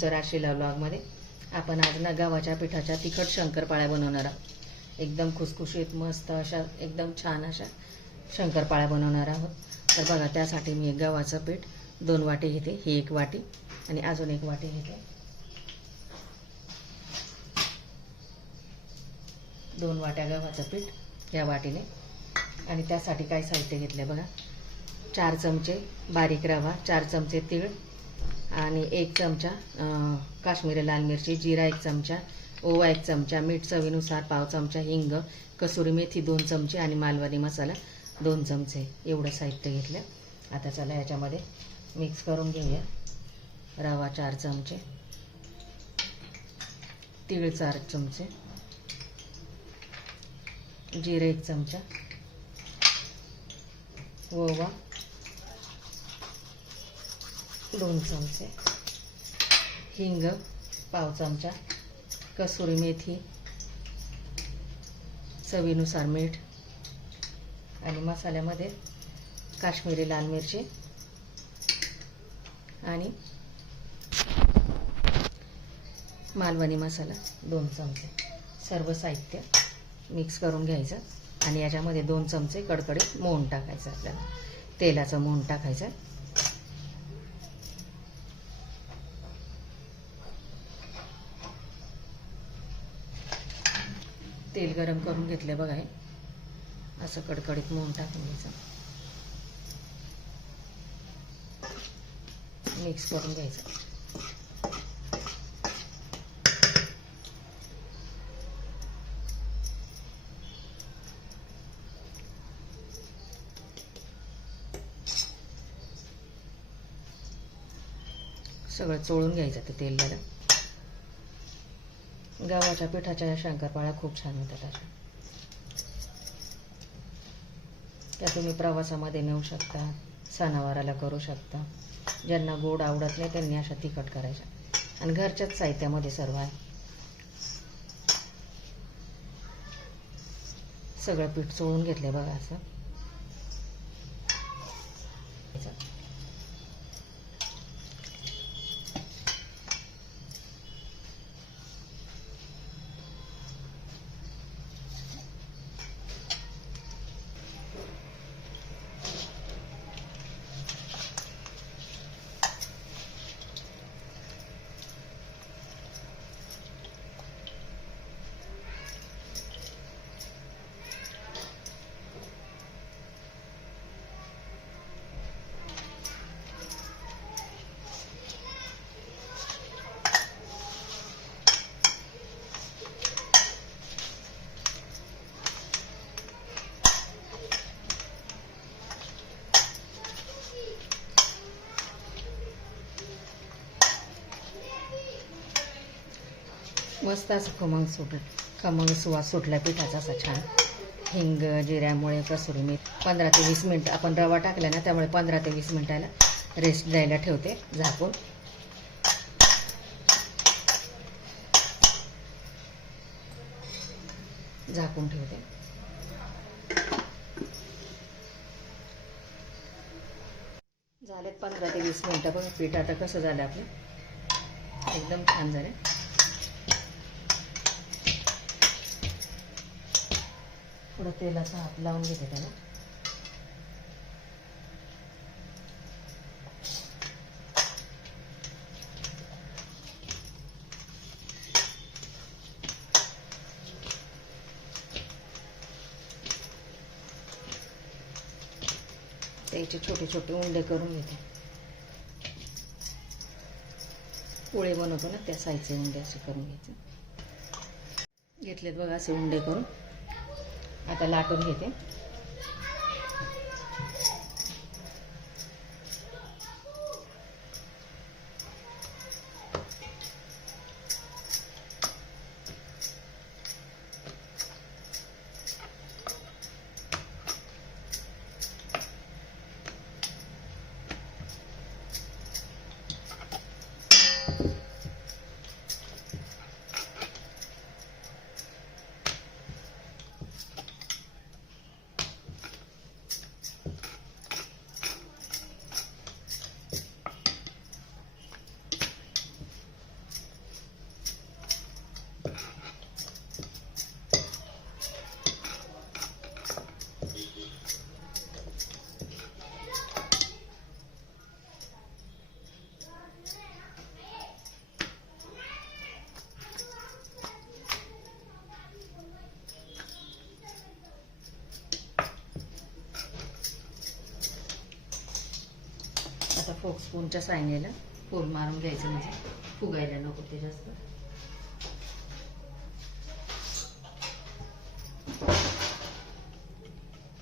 तुमचं राशीला ब्लॉगमध्ये आपण आज ना गव्हाच्या पिठाच्या तिखट शंकरपाळ्या बनवणार आहोत. एकदम खुसखुशीत मस्त अशा एकदम छान अशा शंकरपाळ्या बनवणार आहोत. तर बघा त्यासाठी मी गव्हाचं पीठ दोन वाटी घेते ही एक वाटी आणि अजून एक वाटी घेते. दोन वाट्या गव्हाचं पीठ या वाटीने. आणि त्यासाठी काय साहित्य घेतलं बघा. चार चमचे बारीक रवा चार चमचे तीळ आणि एक चमचा काश्मीरी लाल मिरची जिरा एक चमचा ओवा एक चमचा मीठ चवीनुसार पाव चमचा हिंग कसुरी मेथी दोन चमचे आणि मालवणी मसाला दोन चमचे. एवढं साहित्य घेतलं. आता चला याच्यामध्ये मिक्स करून घेऊया. रवा चार चमचे. तीळ चार चमचे. जिरे एक चमचा. ओवा दोन चमचे. हिंग पाव चमचा. कसुरी मेथी. चवीनुसार मीठ. आणि मसाल्यामध्ये काश्मीरी लाल मिरची. आणि मालवणी मसाला दोन चमचे. सर्व साहित्य मिक्स करून घ्यायचं. आणि याच्यामध्ये दोन चमचे कडकडीत मोहन टाकायचं आपल्याला. तेलाचं मोहन टाकायचं. तेल गरम करून घेतलं बघा हे. असं कडकडीत मोहन टाकून घ्यायचं. मिक्स करून घ्यायचं. सगळं चोळून घ्यायचं ते तेल जरा गव्हाच्या पिठाच्या शंकरपाळ्या खूप छान होतात अशा त्या तुम्ही प्रवासामध्ये नेऊ शकता सणावाराला करू शकता. ज्यांना गोड आवडत नाही त्यांनी अशा तिखट करायच्या. आणि घरच्याच साहित्यामध्ये सर्व आहे. सगळं पीठ चोळून घेतलं बघा असं. मस्त असं खमंग सुट खमंग सुवास सुटला पिठाचा असा छान. हिंग जिऱ्यामुळे कसुरी मीठ पंधरा ते वीस मिनटं आपण रवा टाकला ना त्यामुळे पंधरा ते वीस मिनटाला रेस्ट द्यायला ठेवते झाकून. झाकून ठेवते. झालेत पंधरा ते वीस मिनटं पण पीठ आता कसं झालं आपलं? एकदम छान झालं. थोडं तेलाचा हात लावून घेते त्याला. त्याचे छोटे छोटे उंडे करून घेते. पोळे बनवतो ना त्या साईजचे उंडे असे करून घ्यायचे. घेतलेत बघा असे उंडे करून. आता लाटून घेते. फोक स्पूनच्या सायनेला होल मारून घ्यायचं म्हणजे फुगायला नको ते जास्त.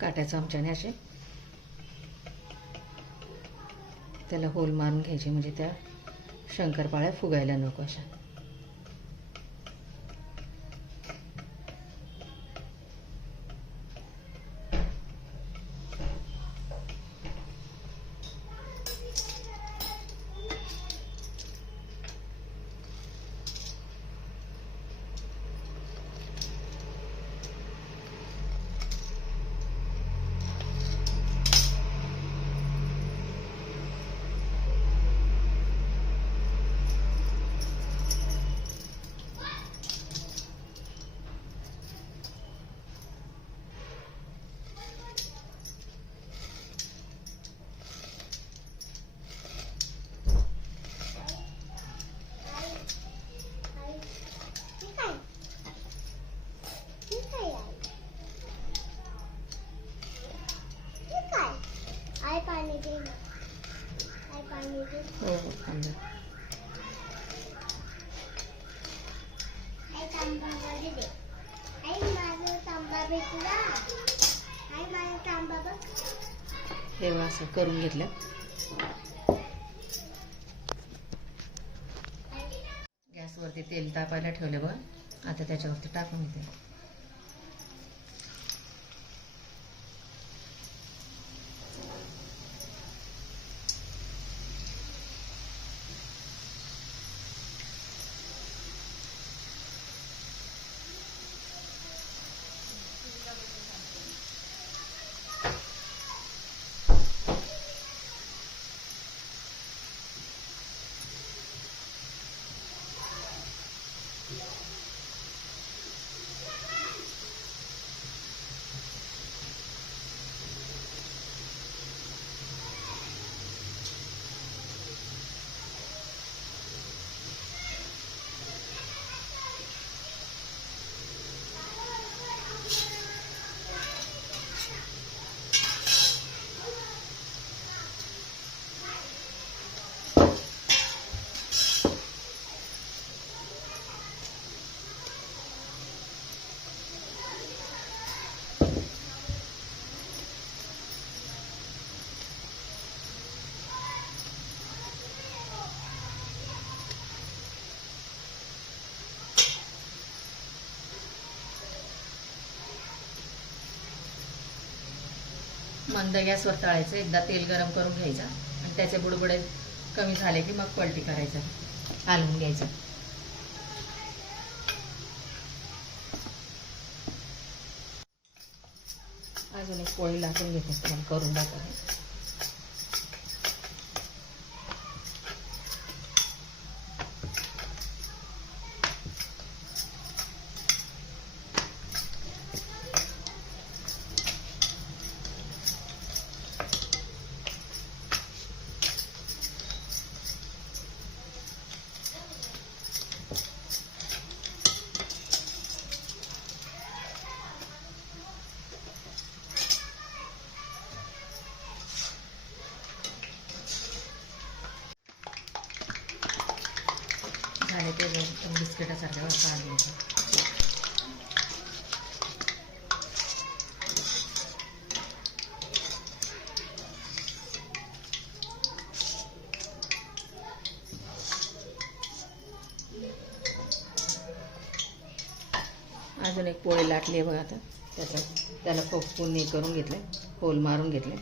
काट्या चमच्याने असे. त्याला होल मारून घ्यायचे म्हणजे त्या शंकरपाळ्या फुगायला नको अशा. हे असं करून घेतलं. गॅसवरती तेल तापायला ठेवलं बघ. आता त्याच्यावरती टाकून घेते. मंद गॅसवर तळायचं एकदा तेल गरम करून घ्यायचं आणि त्याचे बुडबुडे कमी झाले की मग पलटी करायचं हलवून घ्यायचं. अजून एक पोळी लाटून घेते करून दाखवते. झाले ते बिस्किटासारख्या काढून घ्यायचं अजून एक पोळी लाटली आहे बघा आता. त्याच्या त्याला फोकून हे करून घेतलं होल मारून घेतले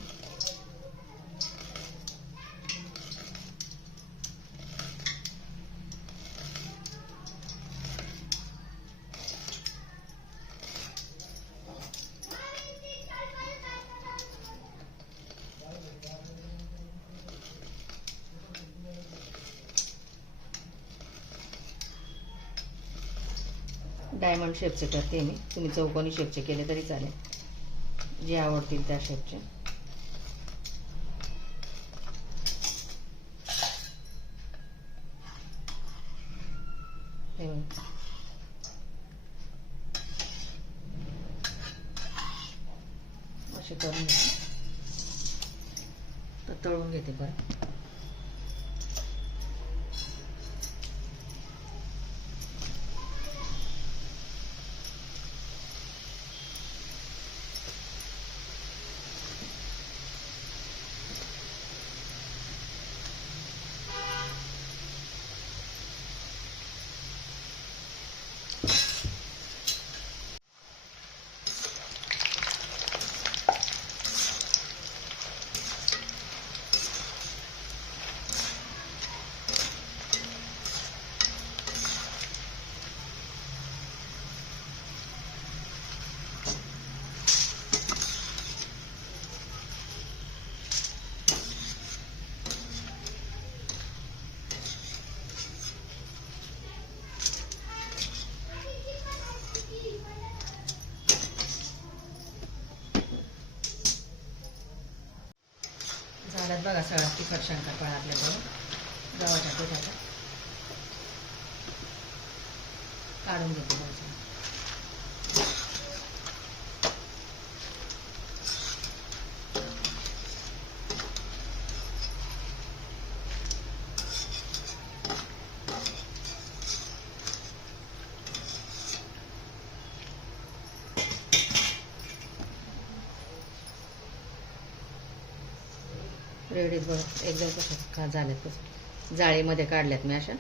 डायमंड शेपचे करते मी. तुम्ही चौकोनी शेपचे केले तरी चालेल. जे आवडतील त्या शेपचे. असे करून घेते तर तळून घेते परत. रसाळ तिखट शंकरपाळा आपल्याकडून गव्हाच्या पिठाचा. काढून घेतो. एवढे रेडी बघ एकदम कसं का झाल्यात तसं जाळीमध्ये काढल्यात मी अशा.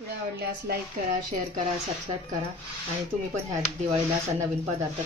व्हिडिओ आवडल्यास लाईक करा शेअर करा सबस्क्राईब करा. आणि तुम्ही पण ह्या दिवाळीला असा नवीन पदार्थ